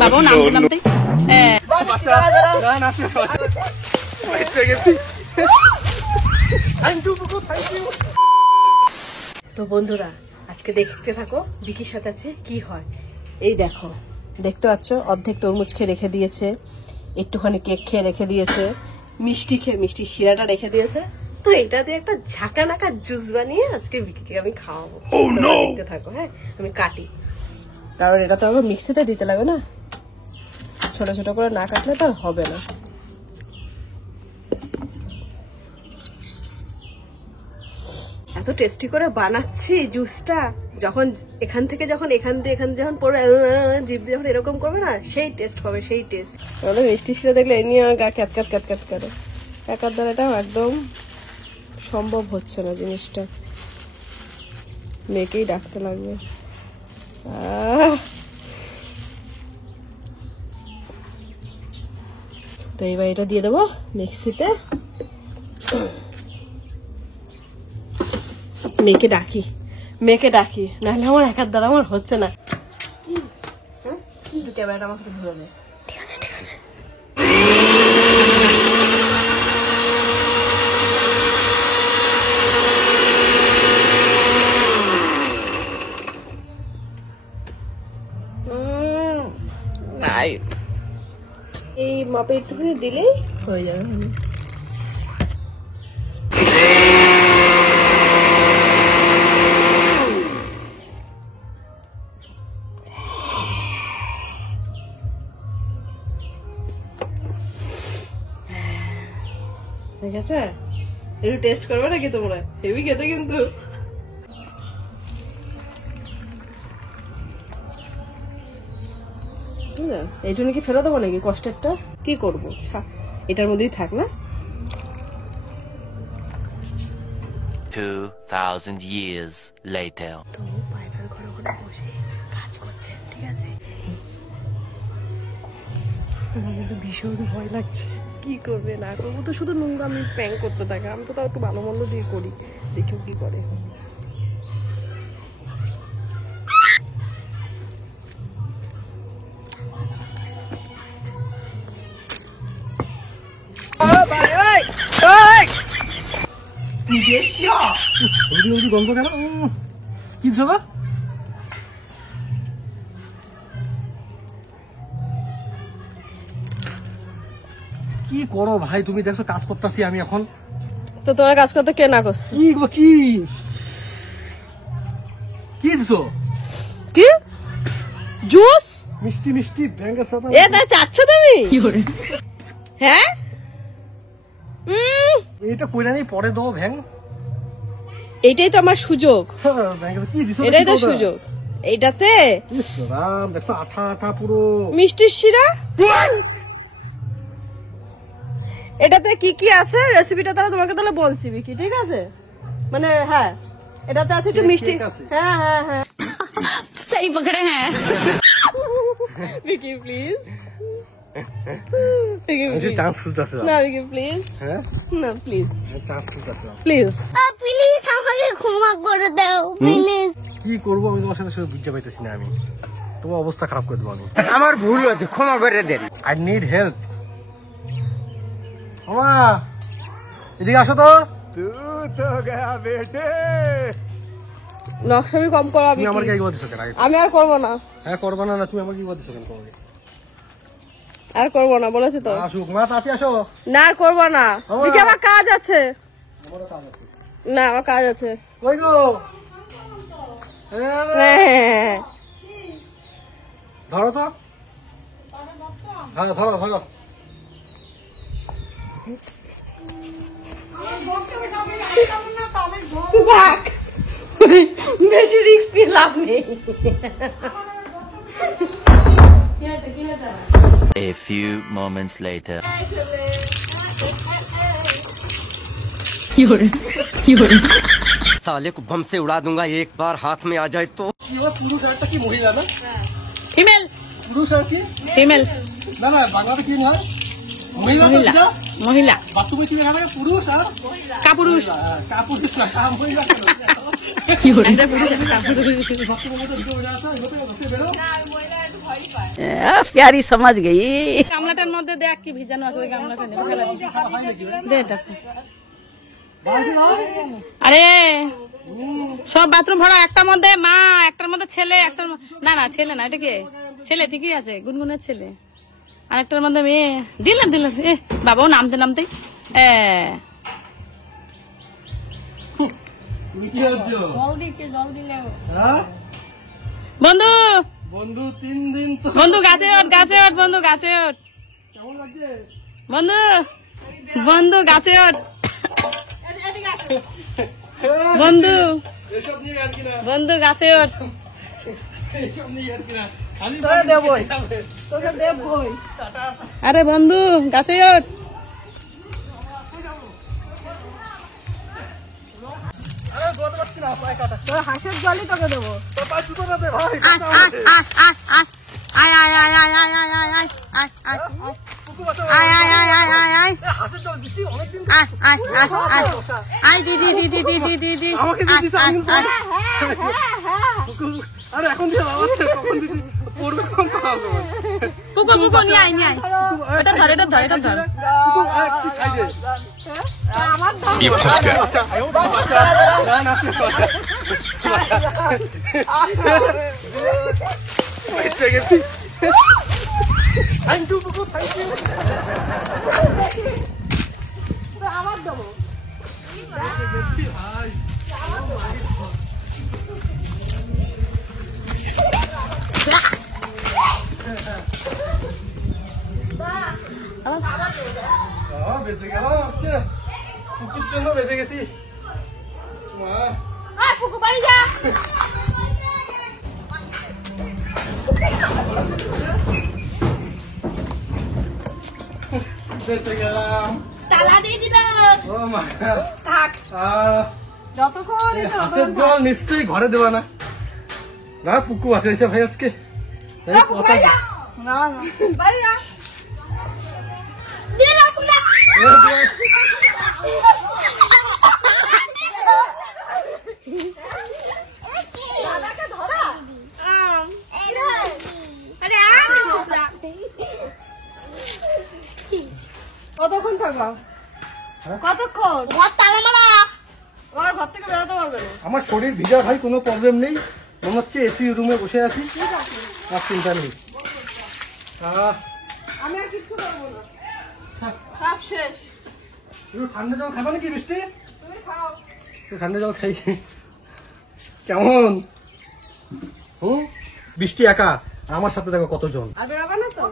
বাবাও নামতে নামতে তো বন্ধুরা আজকে দেখতে থাকো বিকির সাথে আছে কি হয়। এই দেখো, দেখতে পাচ্ছ অর্ধেক তরমুজ খেয়ে রেখে দিয়েছে, একটুখানি কেক খেয়ে রেখে দিয়েছে, মিষ্টি খেয়ে মিষ্টি শিরাটা রেখে দিয়েছে। তো এটা দিয়ে একটা ঝাঁকা নাকা জুস বানিয়ে আজকে বিকিকে আমি খাওয়াবো। দেখতে থাকো। হ্যাঁ, আমি কাটি, কারণ এটা তো আবার মিক্সিতে দিতে লাগবে না, ছোট ছোট করে না কাটলে তো আর হবে না। এত টেস্টি করে বানাচ্ছি জুসটা, যখন এখান থেকে যখন এখান যখন পড়ে জিভ যখন এরকম করবে না, সেই টেস্ট হবে, সেই টেস্ট। তাহলে মিষ্টি শিরা দেখলে এ নিয়ে গা ক্যাট ক্যাট ক্যাট ক্যাট করে। একার দ্বারা এটাও একদম সম্ভব হচ্ছে না জিনিসটা, মেয়েকেই ডাকতে লাগবে। তো এবার এটা দিয়ে দেবো মিক্সিতে। মেয়েকে ডাকি নাহলে আমার একার দ্বারা আমার হচ্ছে না। ক্যামেরাটা আমাকে ধরে দেয়। ঠিক আছে এই মাপে একটুখানি দিলেই হয়ে যাবে। ঠিক আছে, একটু টেস্ট করবে নাকি তোমরা? হেভি খেতে কিন্তু। এইটু নাকি ফেলে দেবো নাকি? কষ্টেরটা কি করবো, এটার মধ্যেই থাক না। 2000 years later. তো পাইপার ঘরে বসে কাজ করছে, ঠিক আছে? আমার কিন্তু ভীষণ ভয় লাগছে, কি করবে না করবো তো শুধু নোংরা আমি প্র্যাঙ্ক করতে থাকে। আমি তো তাও একটু ভালো মন্দ দিয়ে করি, দেখি কি করে। গল্প কেন কি ছিল? কি করো ভাই তুমি? দেখছো কাজ করতেছি আমি এখন। তো তোমার কাজ করতে কে না করছে? কি দিছো? কি জুস? মিষ্টি মিষ্টি ব্যাঙ্গের সাথে এ তাই চাচ্ছ তুমি? হ্যাঁ, এটা কইরা নেই, পরে দাও ভ্যাং। এইটাই তো আমার সুযোগ, কি দিছো? এটাই তো সুযোগ। এইটাতে দেখছো আঠা আঠা পুরো মিষ্টির শিরা। এটাতে কি কি আছে রেসিপিটা তাহলে তোমাকে তাহলে বলছি কি, ঠিক আছে? মানে হ্যাঁ, এটাতে আছে একটু মিষ্টি। হ্যাঁ হ্যাঁ হ্যাঁ, সেই পকড়ে হ্যাঁ। বিকি প্লিজ, চান্স খুঁজতেছে না বিকি প্লিজ, হ্যাঁ না প্লিজ চান্স খুঁজতেছে প্লিজ প্লিজ আমাকে ক্ষমা করে দাও প্লিজ। কি করবো আমি তোমার সাথে বুঝতে পাইতেছি না। আমি তোমার অবস্থা খারাপ করে দেবো। আমি আমার ভুল হয়েছে, ক্ষমা করে দেন। I need help. মামা এদিকে আসো তো। নকশামি কম করো। তুমি আমার কি দিছো কেন? আমি আর করবো না। হ্যাঁ করবা না? তুমি আমার কি দিছো কেন? আর করবো না বলেছি তো। আসুক মা, তাড়াতাড়ি আসো। না আর করবো না, দেখি আমার কাজ আছে। আমারও কাজ আছে। না আমার কাজ আছে। কই গো? ধরো তো। হ্যাঁ ধরো ধরো। বেশি রিস্ক নিয়ে লাভ নেই। A few moments later. साले को बम से उड़ा दूंगा एक बार हाथ में आ जाए तो। পুরুষ একটা কি মহিলা না? ফিমেল, পুরুষ আর কি ফিমেল। না না, বাংলাতে কি হয়? মহিলা মহিলা বাথরুমে চলে যাবে পুরুষ আর কাপুরুষ কাপুরুষ না মহিলা কি করে এটা পুরুষ আর কাপুরুষ प्यारी समझ गई। গামলাটার মধ্যে দেখ কি ভিজানো আছে ওই গামলাটা নে ফেলে দে এটা আরে সব বাথরুম ভরা একটার মধ্যে মা একটার মধ্যে ছেলে একটার না না ছেলে না এটা কে ছেলে ঠিকই আছে গুনগুনের ছেলে আরেকটার মধ্যে মেয়ে দিলাম দিলাম এ বাবাও নামতে নামতে বন্ধু বন্ধু 3 দিন তো বন্ধু গাছে ওঠ বন্ধু গাছে ওঠ কেমন লাগছে বন্ধু বন্ধু গাছে ওঠ বন্ধু এসব নিয়ে আর কি না বন্ধু গাছে ওঠ এসব নিয়ে আর কি না খালি তোকে দেবই তোকে দেবই আরে বন্ধু গাছে ওঠ আরে দৌড়াতে পারছি না পায়ে কাটা তোর হাঁসের জলই তোকে দেবো তোর পায়ে জুতো না দে ভাই কুকু বাঁচাও হাসের জল দিচ্ছি অনেকদিন আমাকে দিয়ে দিস আমি কুকু আরে এখন দিয়ে আওয়াজ কখন দিদি পড়বে কখন পাবো পুকো পুকো নিয়ে আয় নিয়ে আয় এটা ধর এটা ধর এটা ধর কুকু কি খাই দে আমার দাম ये फंस गया ना बैठ गई thank you Kuku thank you আমার দেবো বেঁচে গেলাম আজকে কুকুর জন্য বেঁচে গেছি পুকু বাড়ি যা বেঁচে গেলাম তালা দিয়ে দিল ও মা থাক যতক্ষণ হাঁসের জল নিশ্চয়ই ঘরে দেবা না না পুকু আছে এসে ভাই আজকে কথা না বাড়ি যা দাদাকে ধরা কতক্ষণ থাকো কতক্ষণ ঘর তালা মারা আমার ঘর থেকে বেরোতে পারবে না আমার শরীর ভিজা ভাই কোনো প্রবলেম নেই মনে হচ্ছে এসি রুমে বসে আছি আর চিন্তা নেই আমি আর কিচ্ছু করবো না সব শেষ তুমি ঠান্ডা জল খাবা নাকি বৃষ্টি তুমি খাও ঠান্ডা জল খাই কেমন বৃষ্টি একা আর আমার সাথে দেখো কতজন আর বেরোবে না তো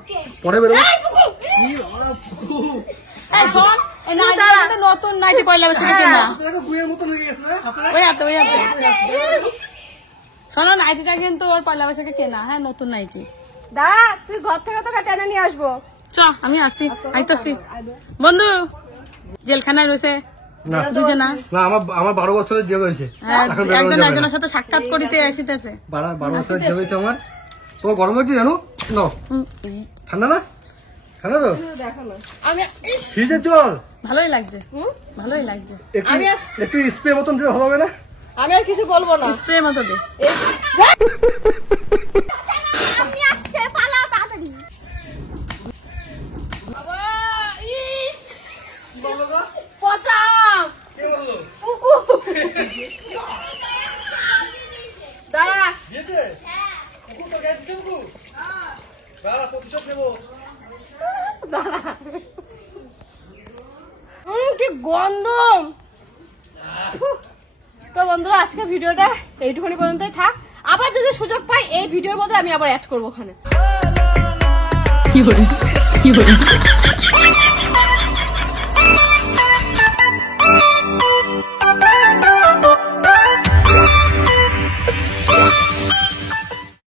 পরে বেরোবো এই শোন এই নাইটিটা নতুন নাইটি পয়লা বসে কিনা বুয়ের মতন হয়ে গেছে না হাতে ওই হাতে শোনো নাইটিটা কিন্তু ওর পয়লা বৈশাখে কেনা হ্যাঁ নতুন নাইটি দাঁড়া তুই ঘর থেকে তোকে টেনে নিয়ে আসবো চ আমি আসছি আইতাছি বন্ধু জেলখানায় রয়েছে না দুজনা না আমার 12 বছরের জেল হয়েছে একজন একজনের সাথে সাক্ষাৎ করিতে আসিতেছে 12 বছরের জেল হয়েছে আমার তোমার গরম লাগছে জানো না ঠান্ডা না ঠান্ডা তো দেখো না আমি ফ্রিজের জল ভালোই লাগছে ভালোই লাগছে একটু স্প্রে মতন দিলে ভালো হবে না আমি আর কিছু বলবো না স্প্রে মতো দে আমি আসছে পালা তাড়াতাড়ি পচাম কুকু দাঁড়া কি গন্ধ তো বন্ধুরা আজকে ভিডিওটা এইটুখানি পর্যন্তই থাক আবার যদি সুযোগ পাই এই ভিডিওর মধ্যে আমি আবার অ্যাড করবো ওখানে কি বলি